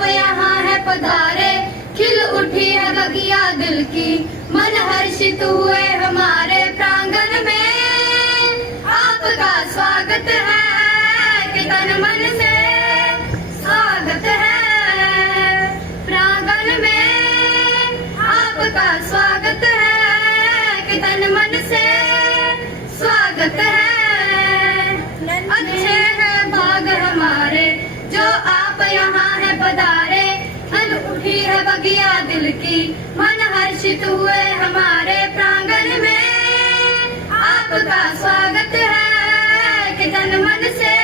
آپ یہاں ہے پدھارے، کھل اٹھی ہے بگیا دل کی۔ من ہرشت ہوئے ہمارے پرانگن میں۔ آپ کا سواگت ہے کتن من سے۔ سواگت ہے پرانگن میں۔ آپ کا سواگت ہے کتن من سے۔ سواگت ہے۔ اچھے ہیں بھاگ ہمارے، جو آپ آپ یہاں ہے بدارے ہن اٹھی ہے بگیا دل کی۔ من ہرشت ہوئے ہمارے پرانگن میں۔ آپ کا سواگت ہے کہ جن من سے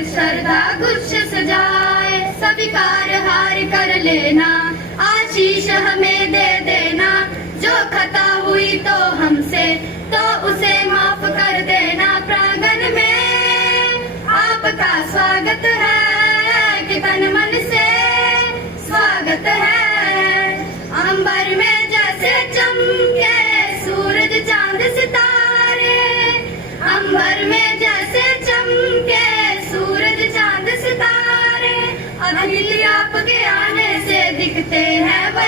پھر سردا سجائے، سبھی کار ہار کر لینا، آشیش ہمیں دے دینا، جو خطا ہوئی تو ہم سے، تو اسے معاف کر دینا، پراگن میں آپ کا سواگت ہے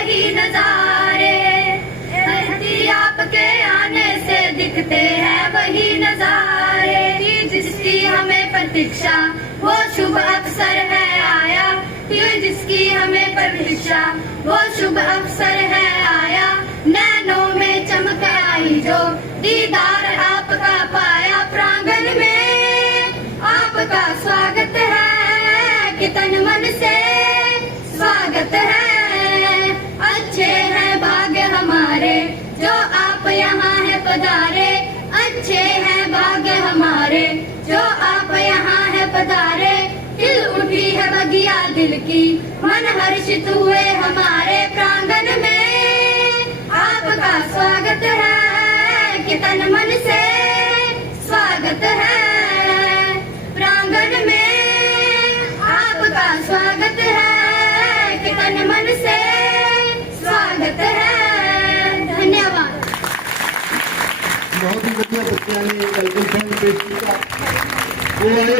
وہی نظارے۔ مہدی آپ کے آنے سے دکھتے ہیں وہی نظارے۔ جس کی ہمیں پرتیشا وہ شب افسر ہے آیا۔ جس کی ہمیں پرتیشا وہ شب افسر ہے آیا۔ نینوں میں چمک آئی جو دیدار آپ کا پایا۔ پرانگن میں آپ کا سواگت ہے۔ کتن من سے جو آپ یہاں ہے پدارے، اچھے ہیں باغ ہمارے۔ جو آپ یہاں ہے پدارے، دل اٹھی ہے بگیا دل کی۔ من ہرشت ہوئے ہمارے پرانگن میں۔ آپ کا سواگت ہے کتن من سے۔ سواگت ہے پرانگن میں۔ آپ کا سواگت ہے کتن من بہت ہی بڑھیا بچے نے کلکولیشن پیش کیا۔